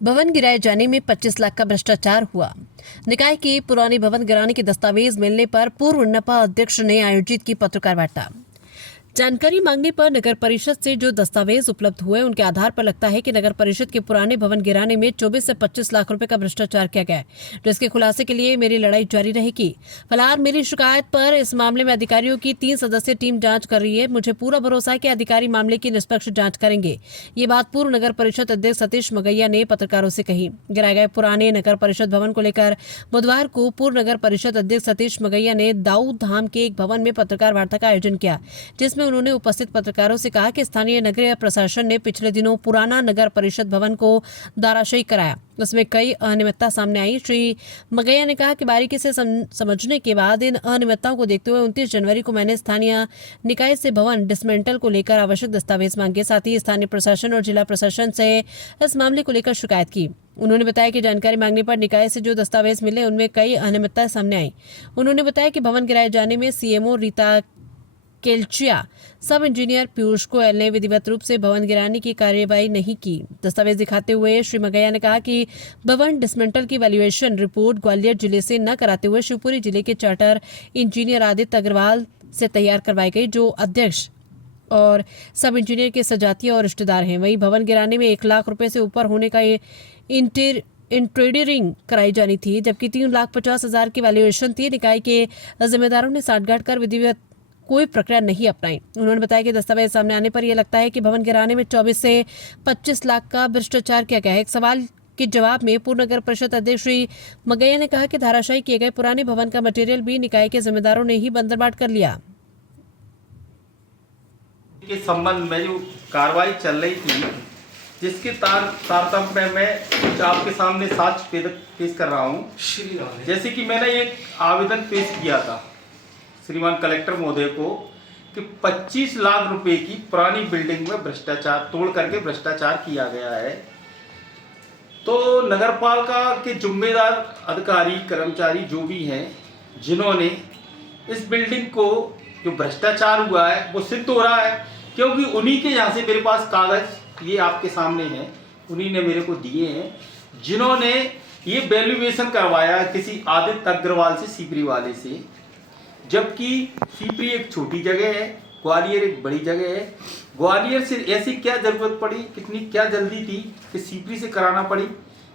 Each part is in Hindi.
भवन गिराए जाने में 25 लाख का भ्रष्टाचार हुआ। निकाय के पुराने भवन गिराने के दस्तावेज मिलने पर पूर्व नपा अध्यक्ष ने आयोजित की पत्रकार वार्ता। जानकारी मांगने पर नगर परिषद से जो दस्तावेज उपलब्ध हुए उनके आधार पर लगता है कि नगर परिषद के पुराने भवन गिराने में 24 से 25 लाख रुपए का भ्रष्टाचार किया गया है, जिसके खुलासे के लिए मेरी लड़ाई जारी रहेगी। फिलहाल मेरी शिकायत पर इस मामले में अधिकारियों की 3 सदस्यीय टीम जांच कर रही है। मुझे पूरा भरोसा है कि अधिकारी मामले की निष्पक्ष जांच करेंगे। ये बात पूर्व नगर परिषद अध्यक्ष सतीश मगैया ने पत्रकारों से कही। गिराए गए पुराने नगर परिषद भवन को लेकर बुधवार को पूर्व नगर परिषद अध्यक्ष सतीश मगैया ने दाऊद धाम के एक भवन में पत्रकार वार्ता का आयोजन किया, जिसमें उन्होंने उपस्थित पत्रकारों से कहा कि स्थानीय नगरीय प्रशासन ने पिछले दिनों पुराना नगर परिषद भवन को दाराशाही कराया। उसमें कई अनियमितता सामने आई। श्री मगैया ने कहा कि बारीकी से समझने के बाद इन अनियमितताओं को देखते हुए 29 जनवरी को मैंने स्थानीय निकाय से भवन डिसमेंटल को लेकर आवश्यक दस्तावेज मांगे। साथ ही स्थानीय प्रशासन और जिला प्रशासन से इस मामले को लेकर शिकायत की। उन्होंने बताया कि जानकारी मांगने पर निकाय से जो दस्तावेज मिले उनमें कई अनियमितताएं सामने आई। उन्होंने बताया कि भवन गिराए जाने में सीएमओ रीता केल्चिया, सब इंजीनियर पीयूष गोयल ने विधिवत रूप से भवन गिराने की कार्यवाही नहीं की। दस्तावेज दिखाते हुए श्री मगैया ने कहा कि भवन डिसमेंटल की वैल्यूएशन रिपोर्ट ग्वालियर जिले से न कराते हुए शिवपुरी जिले के चार्टर इंजीनियर आदित्य अग्रवाल से तैयार करवाई गई, जो अध्यक्ष और सब इंजीनियर के सजातीय और रिश्तेदार हैं। वहीं भवन गिराने में 1 लाख रुपए से ऊपर होने का इंटीरियरिंग कराई जानी थी, जबकि 3,50,000 की वैल्यूएशन थी। निकाय के जिम्मेदारों ने साठगांठ कर विधिवत कोई प्रक्रिया नहीं अपनाई। उन्होंने बताया कि दस्तावेज सामने आने पर यह लगता है कि भवन गिराने में 24 से 25 लाख का भ्रष्टाचार किया गया है। एक सवाल के जवाब में पूर्व नगर परिषद अध्यक्ष श्री मगैया ने कहा कि धाराशायी किए गए पुराने भवन का मटेरियल भी निकाय के जिम्मेदारों ने ही बंदरबाट कर लिया। के संबंध में जो कार्रवाई चल रही थी, जिसके तारतम्य में मैं आपके सामने साक्ष्य पेश कर रहा हूँ। जैसे कि मैंने एक आवेदन पेश किया था श्रीमान कलेक्टर महोदय को कि 25 लाख रुपए की पुरानी बिल्डिंग में भ्रष्टाचार तोड़ करके भ्रष्टाचार किया गया है। तो नगरपालिका के जिम्मेदार अधिकारी कर्मचारी जो भी हैं, जिन्होंने इस बिल्डिंग को जो भ्रष्टाचार हुआ है वो सिद्ध हो रहा है, क्योंकि उन्हीं के यहाँ से मेरे पास कागज ये आपके सामने हैं, उन्हीं ने मेरे को दिए हैं, जिन्होंने ये वैल्यूएशन करवाया किसी आदित्य अग्रवाल से, सीपरी वाले से। जबकि सीपरी एक छोटी जगह है, ग्वालियर एक बड़ी जगह है। ग्वालियर से ऐसी क्या जरूरत पड़ी, कितनी क्या जल्दी थी कि सीपरी से कराना पड़ी,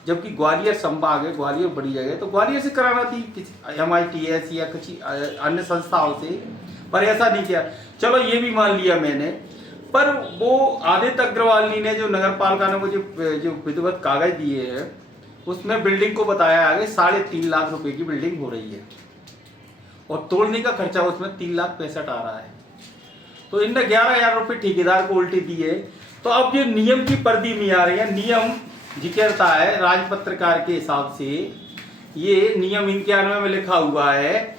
जबकि ग्वालियर संभाग है, ग्वालियर बड़ी जगह है, तो ग्वालियर से कराना थी किसी MITS या किसी अन्य संस्थाओं से, पर ऐसा नहीं किया। चलो ये भी मान लिया मैंने, पर वो आदित्य अग्रवाल ने जो नगर पालिका ने मुझे जो विधिवत कागज दिए हैं उसमें बिल्डिंग को बताया आगे 3.5 लाख रुपए की बिल्डिंग हो रही है और तोड़ने का खर्चा उसमें 3,65,000 आ रहा है। तो इनने 11,000 रुपये ठेकेदार को उल्टे दिए। तो अब ये नियम की पर्दी में आ रही है। नियम जिक्र है राजपत्रकार के हिसाब से, ये नियम 91 में लिखा हुआ है